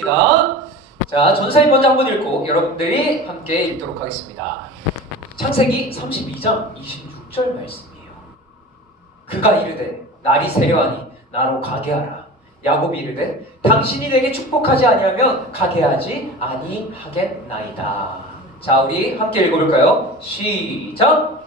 있습니다. 자, 전사인 먼저 한번 읽고 여러분들이 함께 읽도록 하겠습니다. 창세기 32장 26절 말씀이에요. 그가 이르되 날이 세려하니 나로 가게 하라. 야곱이 이르되 당신이 내게 축복하지 아니하면 가게 하지 아니하겠나이다. 자, 우리 함께 읽어볼까요? 시작!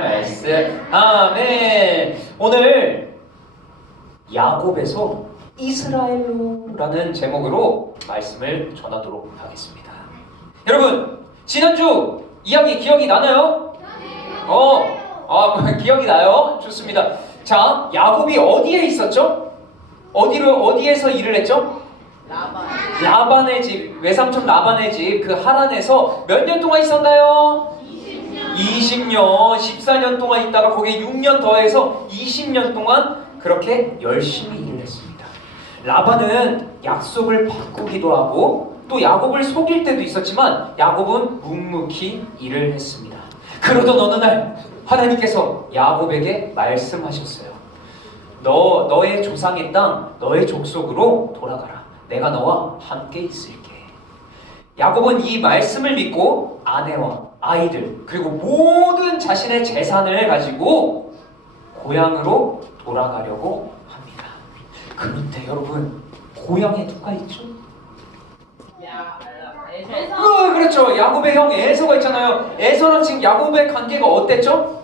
말씀. 아멘. 오늘 야곱에서 이스라엘로라는 제목으로 말씀을 전하도록 하겠습니다. 여러분, 지난주 이야기 기억이 나나요? 기억이 나요? 좋습니다. 자, 야곱이 어디에 있었죠? 어디에서 일을 했죠? 라반의 집, 외삼촌 라반의 집, 그 하란에서 몇 년 동안 있었나요? 20년, 14년 동안 있다가 거기에 6년 더해서 20년 동안 그렇게 열심히 일을 했습니다. 라반은 약속을 바꾸기도 하고 또 야곱을 속일 때도 있었지만 야곱은 묵묵히 일을 했습니다. 그러던 어느 날 하나님께서 야곱에게 말씀하셨어요. 너의 조상의 땅, 너의 족속으로 돌아가라. 내가 너와 함께 있을게. 야곱은 이 말씀을 믿고 아내와 아이들 그리고 모든 자신의 재산을 가지고 고향으로 돌아가려고 합니다. 그런데 여러분, 고향에 누가 있죠? 에서. 그렇죠. 야곱의 형 에서가 있잖아요. 에서랑 지금 야곱의 관계가 어땠죠?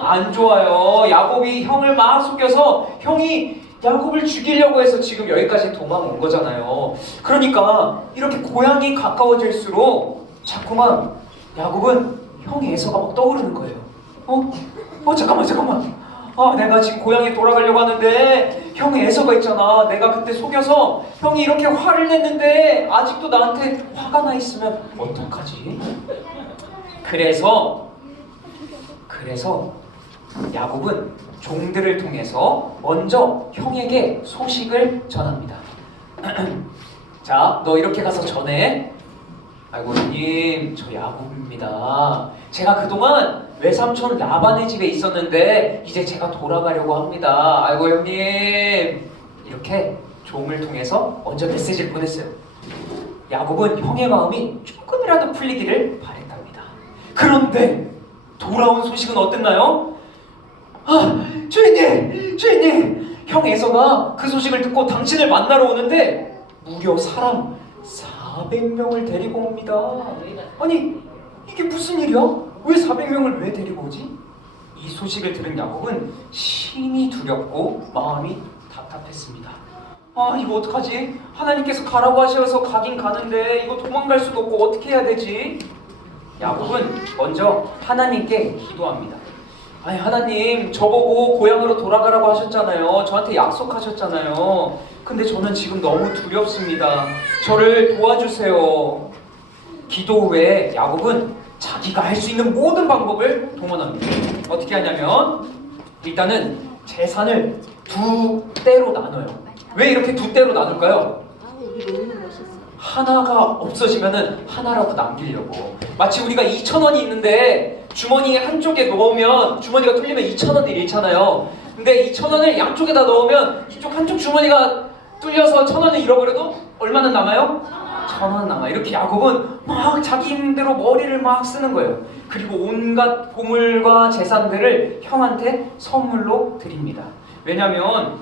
안 좋아요. 야곱이 형을 막 속여서 형이 야곱을 죽이려고 해서 지금 여기까지 도망온 거잖아요. 그러니까 이렇게 고향이 가까워질수록 자꾸만 야곱은 형 에서가 막 떠오르는 거예요. 잠깐만. 내가 지금 고향에 돌아가려고 하는데 형 에서가 있잖아. 내가 그때 속여서 형이 이렇게 화를 냈는데 아직도 나한테 화가 나 있으면 어떡하지? 그래서 야곱은 종들을 통해서 먼저 형에게 소식을 전합니다. 자, 너 이렇게 가서 전해. 아이고 형님, 저 야곱입니다. 제가 그동안 외삼촌 라반의 집에 있었는데 이제 제가 돌아가려고 합니다. 아이고 형님. 이렇게 종을 통해서 먼저 메시지를 보냈어요. 야곱은 형의 마음이 조금이라도 풀리기를 바랬답니다. 그런데 돌아온 소식은 어땠나요? 주인님, 형 에서가 그 소식을 듣고 당신을 만나러 오는데 무려 사람 400명을 데리고 옵니다. 아니, 이게 무슨 일이야? 왜 400명을 왜 데리고 오지? 이 소식을 들은 야곱은 심히 두렵고 마음이 답답했습니다. 이거 어떡하지? 하나님께서 가라고 하셔서 가긴 가는데 이거 도망갈 수도 없고 어떻게 해야 되지? 야곱은 먼저 하나님께 기도합니다. 하나님, 저보고 고향으로 돌아가라고 하셨잖아요. 저한테 약속하셨잖아요. 근데 저는 지금 너무 두렵습니다. 저를 도와주세요. 기도 후에 야곱은 자기가 할 수 있는 모든 방법을 동원합니다. 어떻게 하냐면 일단은 재산을 두 떼로 나눠요. 왜 이렇게 두 떼로 나눌까요? 하나가 없어지면은 하나라도 남기려고. 마치 우리가 2,000원이 있는데 주머니 한쪽에 넣으면 주머니가 뚫리면 2,000원을 잃잖아요. 근데 2,000원을 양쪽에다 넣으면 이쪽 한쪽 주머니가 뚫려서 1,000원을 잃어버려도 얼마나 남아요? 1,000원 남아요. 이렇게 야곱은 막 자기 힘대로 머리를 막 쓰는 거예요. 그리고 온갖 보물과 재산들을 형한테 선물로 드립니다. 왜냐면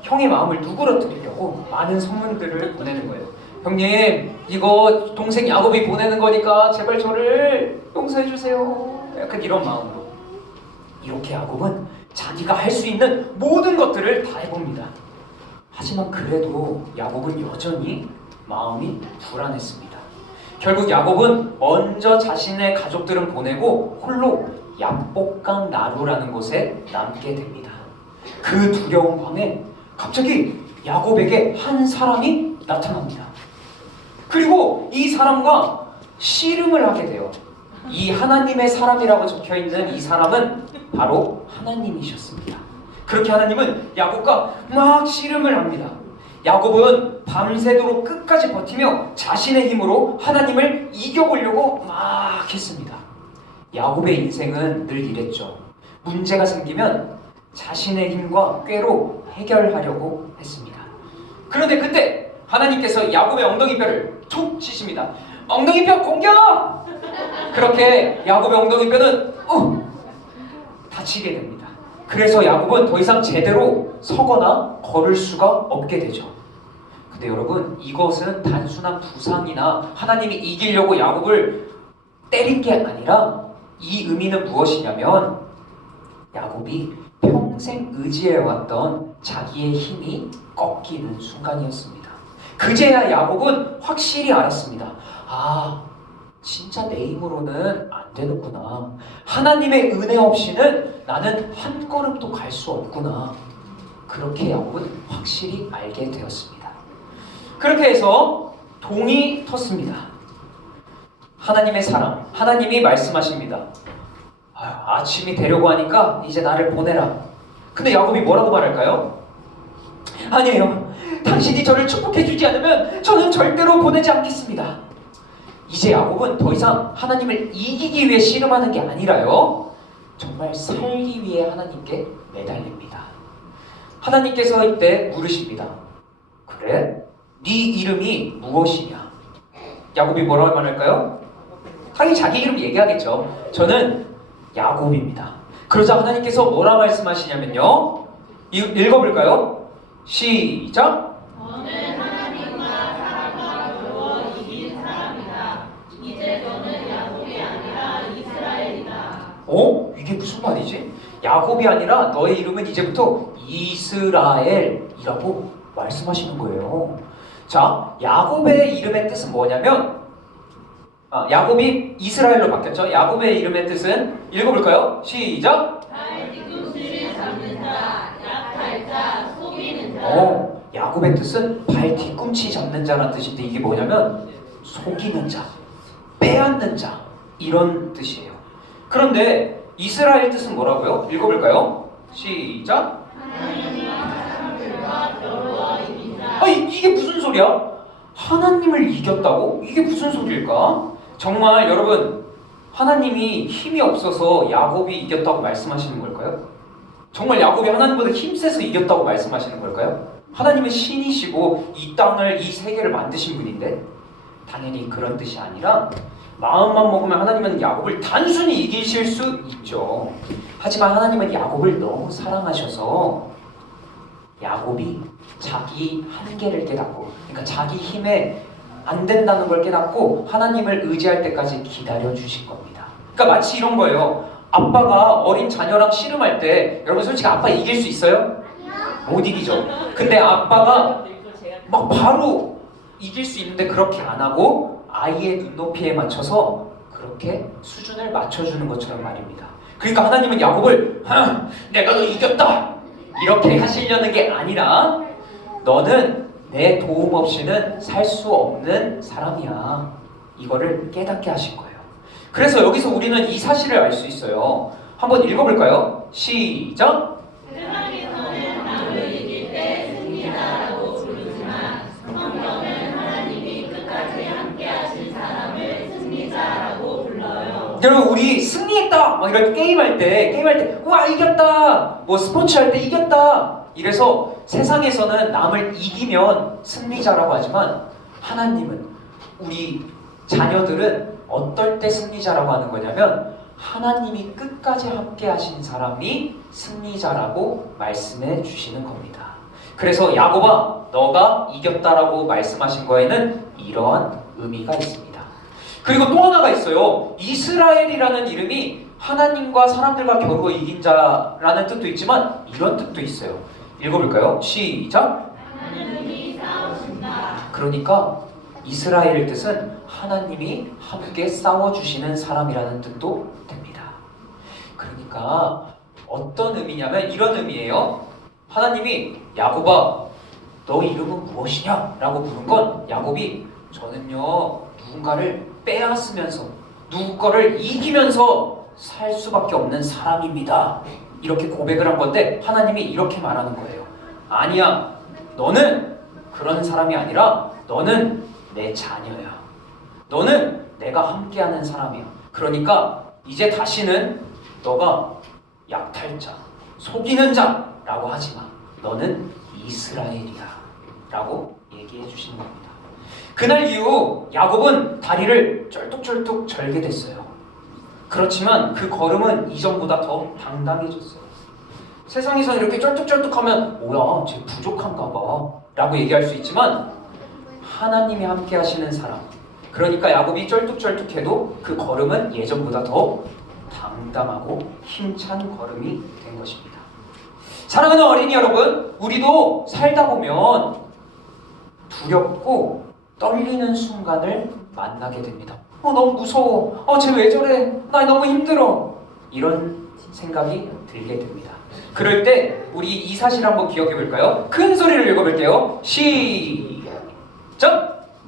형의 마음을 누그러뜨리려고 많은 선물들을 보내는 거예요. 형님, 이거 동생 야곱이 보내는 거니까 제발 저를 용서해 주세요. 약간 이런 마음으로. 이렇게 야곱은 자기가 할 수 있는 모든 것들을 다 해봅니다. 하지만 그래도 야곱은 여전히 마음이 불안했습니다. 결국 야곱은 먼저 자신의 가족들은 보내고 홀로 야복강 나루라는 곳에 남게 됩니다. 그 두려운 밤에 갑자기 야곱에게 한 사람이 나타납니다. 그리고 이 사람과 씨름을 하게 돼요. 이 하나님의 사람이라고 적혀있는 이 사람은 바로 하나님이셨습니다. 그렇게 하나님은 야곱과 막 씨름을 합니다. 야곱은 밤새도록 끝까지 버티며 자신의 힘으로 하나님을 이겨보려고 막 했습니다. 야곱의 인생은 늘 이랬죠. 문제가 생기면 자신의 힘과 꾀로 해결하려고 했습니다. 그런데 그때 하나님께서 야곱의 엉덩이뼈를 툭 치십니다. 엉덩이뼈 공격! 그렇게 야곱의 엉덩이뼈는 다치게 됩니다. 그래서 야곱은 더 이상 제대로 서거나 걸을 수가 없게 되죠. 근데 여러분, 이것은 단순한 부상이나 하나님이 이기려고 야곱을 때린 게 아니라 이 의미는 무엇이냐면 야곱이 평생 의지해왔던 자기의 힘이 꺾이는 순간이었습니다. 그제야 야곱은 확실히 알았습니다. 아, 진짜 내 힘으로는 안 되는구나. 하나님의 은혜 없이는 나는 한 걸음도 갈 수 없구나. 그렇게 야곱은 확실히 알게 되었습니다. 그렇게 해서 동이 텄습니다. 하나님의 사랑, 하나님이 말씀하십니다. 아침이 되려고 하니까 이제 나를 보내라. 근데 야곱이 뭐라고 말할까요? 아니에요. 당신이 저를 축복해 주지 않으면 저는 절대로 보내지 않겠습니다. 이제 야곱은 더 이상 하나님을 이기기 위해 씨름하는 게 아니라요, 정말 살기 위해 하나님께 매달립니다. 하나님께서 이때 물으십니다. 그래? 네 이름이 무엇이냐? 야곱이 뭐라고 말할까요? 당연히 자기 이름 얘기하겠죠. 저는 야곱입니다. 그러자 하나님께서 뭐라 말씀하시냐면요, 읽어볼까요? 시작! 너는 하나님과 사람과 겨워 이긴 사람이다. 이제 너는 야곱이 아니라 이스라엘이다. 이게 무슨 말이지? 야곱이 아니라 너의 이름은 이제부터 이스라엘이라고 말씀하시는 거예요. 자, 야곱의 이름의 뜻은 뭐냐면, 야곱이 이스라엘로 바뀌었죠. 야곱의 이름의 뜻은 읽어볼까요? 시작! 발 뒤꿈치를 잡는 자, 약할 자, 속이는 자. 야곱의 뜻은 발 뒤꿈치 잡는 자라는 뜻인데, 이게 뭐냐면 속이는 자, 빼앗는 자, 이런 뜻이에요. 그런데 이스라엘 뜻은 뭐라고요? 읽어볼까요? 시작! 하나님과 사람들과 겨루어 이긴 자. 이게 무슨 소리야? 하나님을 이겼다고? 이게 무슨 소리일까? 정말 여러분, 하나님이 힘이 없어서 야곱이 이겼다고 말씀하시는 걸까요? 정말 야곱이 하나님보다 힘세서 이겼다고 말씀하시는 걸까요? 하나님은 신이시고 이 땅을, 이 세계를 만드신 분인데 당연히 그런 뜻이 아니라, 마음만 먹으면 하나님은 야곱을 단순히 이기실 수 있죠. 하지만 하나님은 야곱을 너무 사랑하셔서 야곱이 자기 한계를 깨닫고, 그러니까 자기 힘에 안 된다는 걸 깨닫고 하나님을 의지할 때까지 기다려 주신 겁니다. 그러니까 마치 이런 거예요. 아빠가 어린 자녀랑 씨름할 때, 여러분 솔직히 아빠 이길 수 있어요? 못 이기죠. 근데 아빠가 막 바로 이길 수 있는데 그렇게 안 하고 아이의 눈높이에 맞춰서 그렇게 수준을 맞춰주는 것처럼 말입니다. 그러니까 하나님은 야곱을 내가 너 이겼다 이렇게 하시려는 게 아니라, 너는 내 도움 없이는 살 수 없는 사람이야, 이거를 깨닫게 하신 거예요. 그래서 여기서 우리는 이 사실을 알 수 있어요. 한번 읽어볼까요? 시작! 세상에서는 남을 이길 때 승리자라고 부르지만 성경은 하나님이 끝까지 함께하신 사람을 승리자라고 불러요. 여러분, 우리 승리했다 막 이렇게 게임할 때 우와 이겼다, 뭐 스포츠 할 때 이겼다, 이래서 세상에서는 남을 이기면 승리자라고 하지만 하나님은, 우리 자녀들은 어떨 때 승리자라고 하는 거냐면 하나님이 끝까지 함께 하신 사람이 승리자라고 말씀해 주시는 겁니다. 그래서 야곱아, 너가 이겼다라고 말씀하신 거에는 이러한 의미가 있습니다. 그리고 또 하나가 있어요. 이스라엘이라는 이름이 하나님과 사람들과 겨루어 이긴 자라는 뜻도 있지만 이런 뜻도 있어요. 읽어볼까요? 시작! 하나님이 싸우신다. 그러니까 이스라엘의 뜻은 하나님이 함께 싸워주시는 사람이라는 뜻도 됩니다. 그러니까 어떤 의미냐면 이런 의미예요. 하나님이 야곱아, 너 이름은 무엇이냐? 라고 부른 건, 야곱이 저는요 누군가를 빼앗으면서 누구 거를 이기면서 살 수밖에 없는 사람입니다, 이렇게 고백을 한 건데, 하나님이 이렇게 말하는 거예요. 아니야, 너는 그런 사람이 아니라 너는 내 자녀야. 너는 내가 함께하는 사람이야. 그러니까 이제 다시는 너가 약탈자, 속이는 자라고 하지 마. 너는 이스라엘이야 라고 얘기해 주시는 겁니다. 그날 이후 야곱은 다리를 쩔뚝쩔뚝 절게 됐어요. 그렇지만 그 걸음은 이전보다 더 당당해졌어요. 세상에서 이렇게 쩔뚝쩔뚝하면 뭐야 쟤 부족한가 봐 라고 얘기할 수 있지만 하나님이 함께 하시는 사람, 그러니까 야곱이 쩔뚝쩔뚝해도 그 걸음은 예전보다 더 당당하고 힘찬 걸음이 된 것입니다. 사랑하는 어린이 여러분, 우리도 살다 보면 두렵고 떨리는 순간을 만나게 됩니다. 너무 무서워. 쟤 왜 저래? 나 너무 힘들어. 이런 생각이 들게 됩니다. 그럴 때 우리 이 사실 한번 기억해 볼까요? 큰 소리를 읽어볼게요. 시작!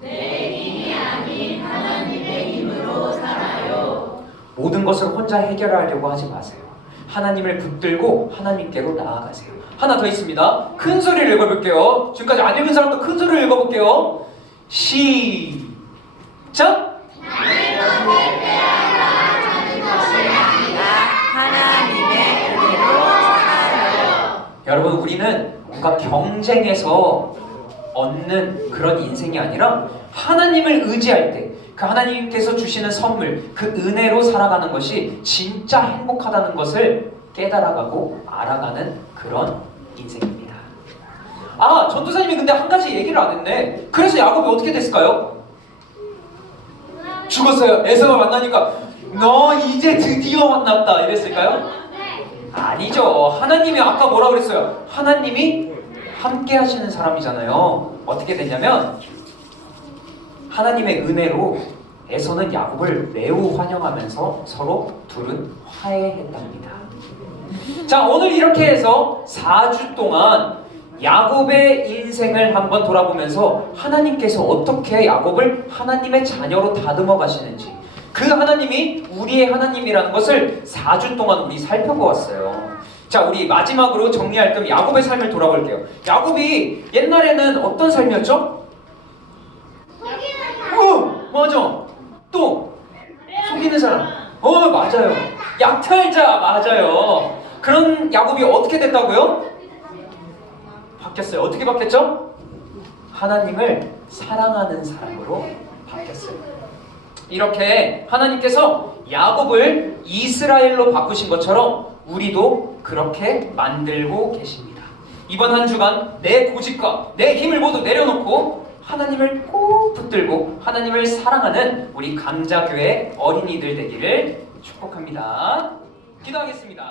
내 힘이 아닌 하나님의 힘으로 살아요. 모든 것을 혼자 해결하려고 하지 마세요. 하나님을 붙들고 하나님께로 나아가세요. 하나 더 있습니다. 큰 소리를 읽어볼게요. 지금까지 안 읽은 사람도 큰 소리를 읽어볼게요. 시작! 하나님의 은혜로 살아요. 여러분, 우리는 뭔가 경쟁해서 얻는 그런 인생이 아니라 하나님을 의지할 때 그 하나님께서 주시는 선물, 그 은혜로 살아가는 것이 진짜 행복하다는 것을 깨달아가고 알아가는 그런 인생입니다. 전도사님이 근데 한 가지 얘기를 안 했네. 그래서 야곱이 어떻게 됐을까요? 죽었어요. 에서가 만나니까 너 이제 드디어 만났다 이랬을까요? 아니죠. 하나님이 아까 뭐라 그랬어요? 하나님이 함께 하시는 사람이잖아요. 어떻게 됐냐면 하나님의 은혜로 에서는 야곱을 매우 환영하면서 서로 둘은 화해했답니다. 자, 오늘 이렇게 해서 4주 동안 야곱의 인생을 한번 돌아보면서 하나님께서 어떻게 야곱을 하나님의 자녀로 다듬어 가시는지, 그 하나님이 우리의 하나님이라는 것을 4주 동안 우리 살펴보았어요. 자, 우리 마지막으로 정리할 겸 야곱의 삶을 돌아볼게요. 야곱이 옛날에는 어떤 삶이었죠? 맞아. 또 속이는 사람. 맞아요. 약탈자. 맞아요. 그런 야곱이 어떻게 됐다고요? 바뀌었어요. 어떻게 바뀌었죠? 하나님을 사랑하는 사람으로 바뀌었어요. 이렇게 하나님께서 야곱을 이스라엘로 바꾸신 것처럼 우리도 그렇게 만들고 계십니다. 이번 한 주간 내 고집과 내 힘을 모두 내려놓고 하나님을 꼭 붙들고 하나님을 사랑하는 우리 감자교회 어린이들 되기를 축복합니다. 기도하겠습니다.